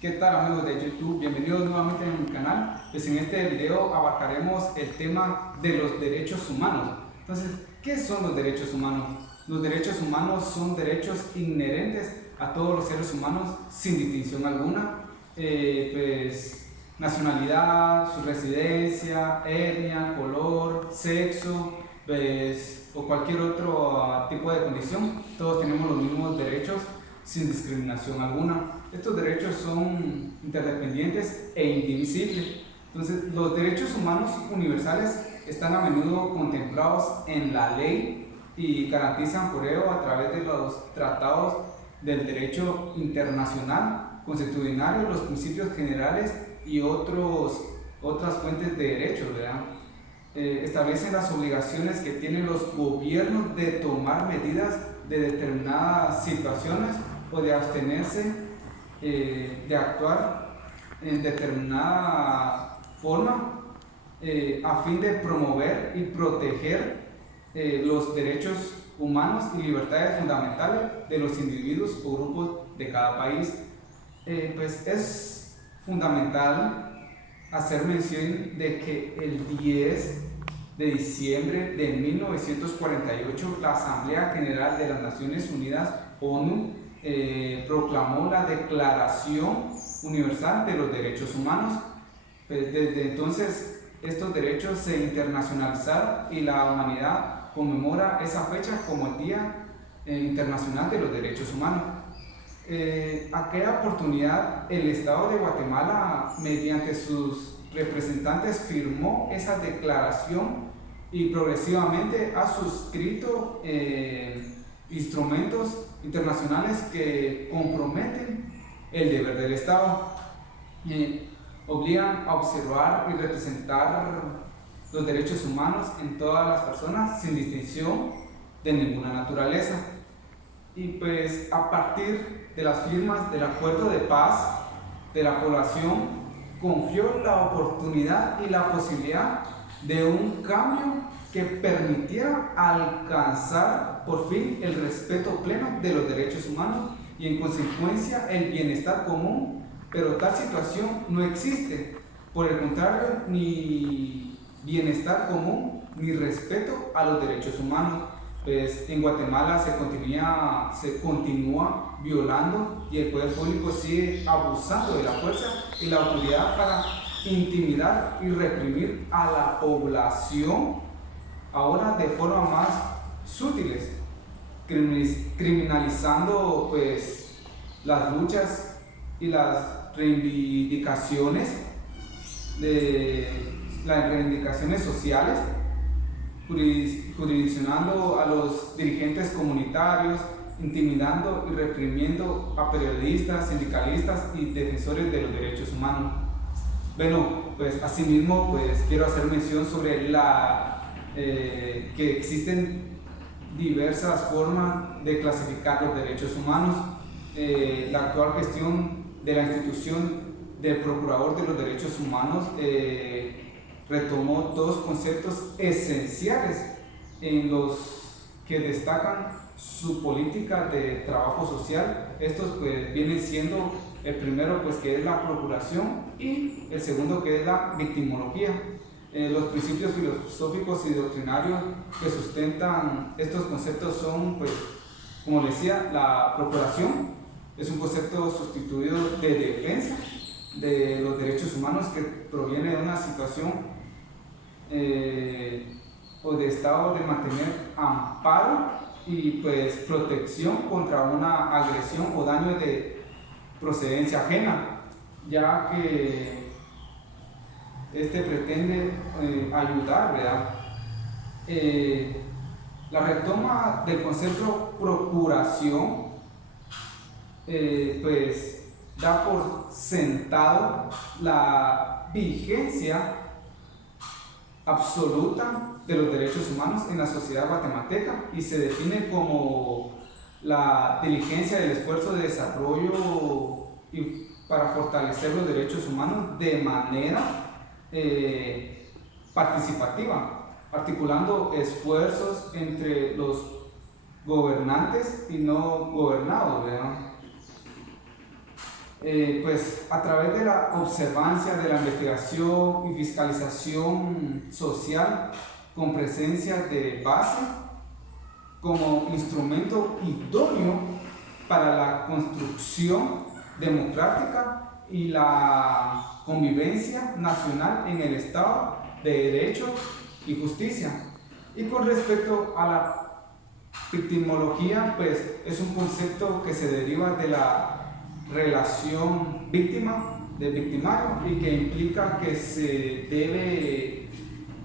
¿Qué tal amigos de YouTube? Bienvenidos nuevamente a mi canal. Pues en este video abarcaremos el tema de los derechos humanos. Entonces, ¿qué son los derechos humanos? Los derechos humanos son derechos inherentes a todos los seres humanos sin distinción alguna. Nacionalidad, su residencia, etnia, color, sexo, o cualquier otro tipo de condición. Todos tenemos los mismos derechos sin discriminación alguna. Estos derechos son interdependientes e indivisibles. Entonces, los derechos humanos universales están a menudo contemplados en la ley y garantizan por ello a través de los tratados del derecho internacional, constitucional, los principios generales y otras fuentes de derechos, ¿verdad? Establecen las obligaciones que tienen los gobiernos de tomar medidas de determinadas situaciones o de abstenerse de actuar en determinada forma a fin de promover y proteger los derechos humanos y libertades fundamentales de los individuos o grupos de cada país. Pues es fundamental hacer mención de que el 10 de diciembre de 1948 la Asamblea General de las Naciones Unidas, ONU, proclamó la Declaración Universal de los Derechos Humanos. Pues desde entonces estos derechos se internacionalizaron y la humanidad conmemora esa fecha como el Día Internacional de los Derechos Humanos. Aquella oportunidad el Estado de Guatemala, mediante sus representantes, firmó esa declaración y progresivamente ha suscrito instrumentos internacionales que comprometen el deber del Estado, obligan a observar y representar los derechos humanos en todas las personas sin distinción de ninguna naturaleza. Y pues a partir de las firmas del acuerdo de paz de la población confió la oportunidad y la posibilidad de un cambio que permitiera alcanzar por fin el respeto pleno de los derechos humanos y en consecuencia el bienestar común, pero tal situación no existe. Por el contrario, ni bienestar común ni respeto a los derechos humanos. Pues en Guatemala se continúa violando y el poder público sigue abusando de la fuerza y la autoridad para intimidar y reprimir a la población, ahora de forma más sutiles, criminalizando pues las luchas y las reivindicaciones sociales, jurisdiccionando a los dirigentes comunitarios, intimidando y reprimiendo a periodistas, sindicalistas y defensores de los derechos humanos. Bueno, pues asimismo pues quiero hacer mención sobre que existen diversas formas de clasificar los derechos humanos. La actual gestión de la institución del Procurador de los Derechos Humanos retomó dos conceptos esenciales en los que destacan su política de trabajo social. Estos pues vienen siendo el primero pues que es la procuración y el segundo que es la victimología. Los principios filosóficos y doctrinarios que sustentan estos conceptos son, pues, como decía, la procuración es un concepto sustituido de defensa de los derechos humanos que proviene de una situación o de estado de mantener amparo y pues protección contra una agresión o daño de procedencia ajena, ya que pretende ayudar, ¿verdad? La retoma del concepto procuración pues da por sentado la vigencia absoluta de los derechos humanos en la sociedad guatemalteca y se define como la diligencia del esfuerzo de desarrollo y para fortalecer los derechos humanos de manera participativa, articulando esfuerzos entre los gobernantes y no gobernados, ¿verdad? Pues a través de la observancia, de la investigación y fiscalización social con presencia de base como instrumento idóneo para la construcción democrática y la convivencia nacional en el Estado de Derecho y Justicia. Y con respecto a la victimología, pues es un concepto que se deriva de la relación víctima de victimario y que implica que se debe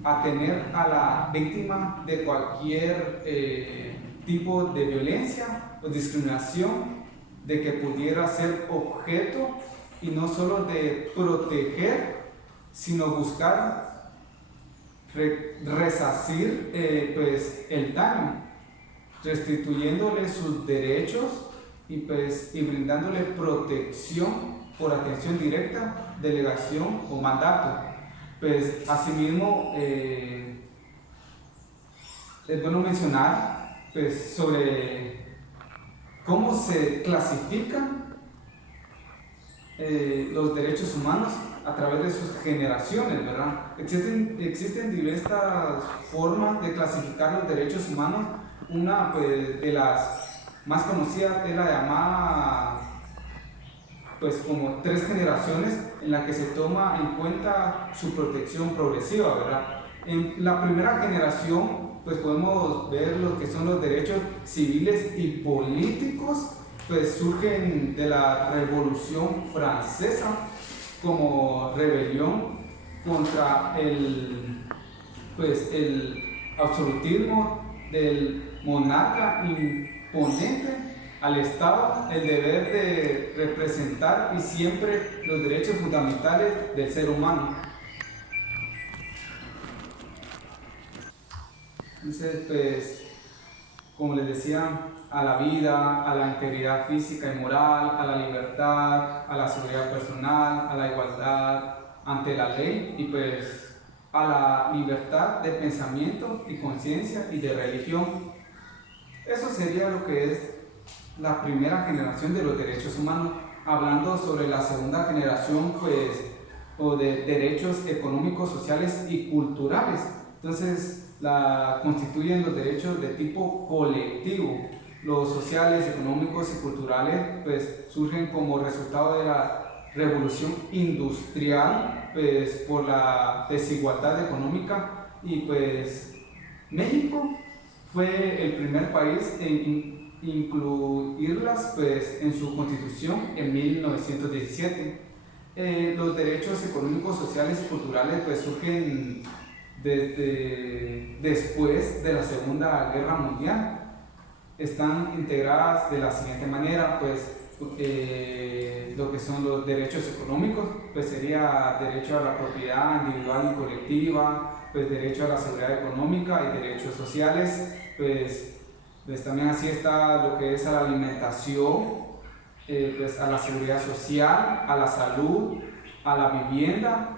atener a la víctima de cualquier tipo de violencia o discriminación de que pudiera ser objeto, y no solo de proteger, sino buscar resarcir pues el daño, restituyéndole sus derechos y brindándole protección por atención directa, delegación o mandato. Pues asimismo es bueno mencionar pues sobre cómo se clasifican los derechos humanos a través de sus generaciones, ¿verdad? Existen diversas formas de clasificar los derechos humanos. Una pues, de las más conocidas es la llamada pues como 3 generaciones, en la que se toma en cuenta su protección progresiva, ¿verdad? En la primera generación pues podemos ver lo que son los derechos civiles y políticos, pues surgen de la Revolución Francesa como rebelión contra el absolutismo del monarca imponente al Estado, el deber de representar y siempre los derechos fundamentales del ser humano. Entonces, pues, como les decía, a la vida, a la integridad física y moral, a la libertad, a la seguridad personal, a la igualdad ante la ley y pues a la libertad de pensamiento y conciencia y de religión. Eso sería lo que es la primera generación de los derechos humanos. Hablando sobre la segunda generación, pues, o de derechos económicos, sociales y culturales. Entonces, la constituyen los derechos de tipo colectivo. Los sociales, económicos y culturales, pues, surgen como resultado de la revolución industrial, pues, por la desigualdad económica, y pues México fue el primer país en incluirlas pues, en su constitución en 1917. Los derechos económicos, sociales y culturales pues, surgen desde después de la Segunda Guerra Mundial. Están integradas de la siguiente manera, pues lo que son los derechos económicos, pues sería derecho a la propiedad individual y colectiva, pues derecho a la seguridad económica y derechos sociales, pues también así está lo que es a la alimentación, pues a la seguridad social, a la salud, a la vivienda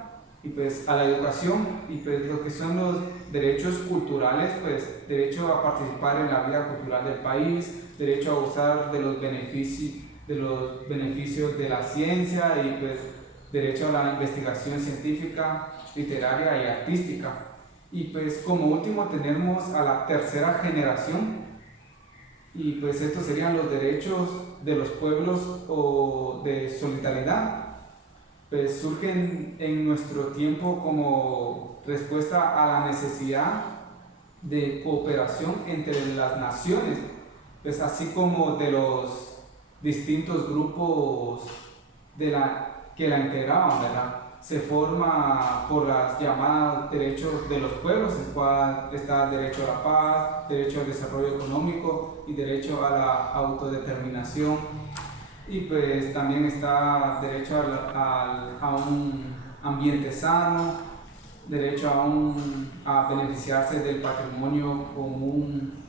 y pues a la educación. Y pues lo que son los derechos culturales, pues derecho a participar en la vida cultural del país, derecho a gozar de los beneficios de la ciencia y pues derecho a la investigación científica, literaria y artística. Y pues como último tenemos a la tercera generación, y pues estos serían los derechos de los pueblos o de solidaridad. Pues surgen en nuestro tiempo como respuesta a la necesidad de cooperación entre las naciones, pues así como de los distintos grupos que la integraban, ¿verdad? Se forma por las llamadas derechos de los pueblos, en el cual está derecho a la paz, derecho al desarrollo económico y derecho a la autodeterminación. Y pues también está derecho a un ambiente sano, derecho a beneficiarse del patrimonio común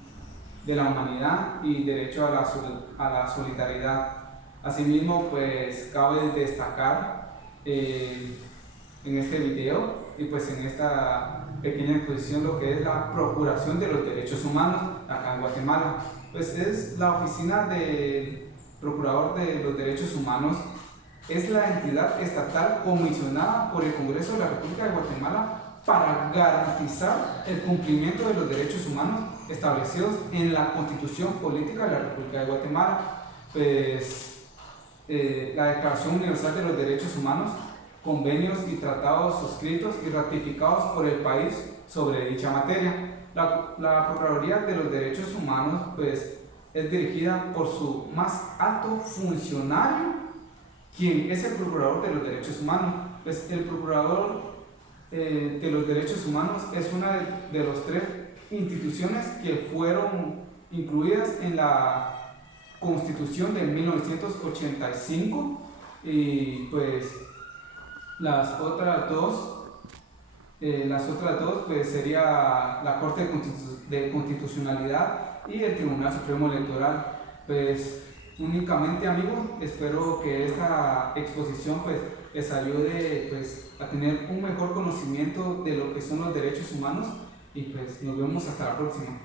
de la humanidad y derecho a la solidaridad. Asimismo, pues cabe destacar en este video y pues en esta pequeña exposición lo que es la Procuración de los Derechos Humanos acá en Guatemala. Pues es la oficina del Procurador de los Derechos Humanos, es la entidad estatal comisionada por el Congreso de la República de Guatemala para garantizar el cumplimiento de los derechos humanos establecidos en la Constitución Política de la República de Guatemala. Pues la Declaración Universal de los Derechos Humanos, convenios y tratados suscritos y ratificados por el país sobre dicha materia. La Procuraduría de los Derechos Humanos pues, es dirigida por su más alto funcionario, quien es el Procurador de los Derechos Humanos. Pues el Procurador de los Derechos Humanos es una de las 3 instituciones que fueron incluidas en la Constitución de 1985, y pues las otras dos pues sería la Corte de Constitucionalidad y el Tribunal Supremo Electoral. Pues únicamente, amigos, espero que esta exposición pues les ayude pues a tener un mejor conocimiento de lo que son los derechos humanos, y pues nos vemos hasta la próxima.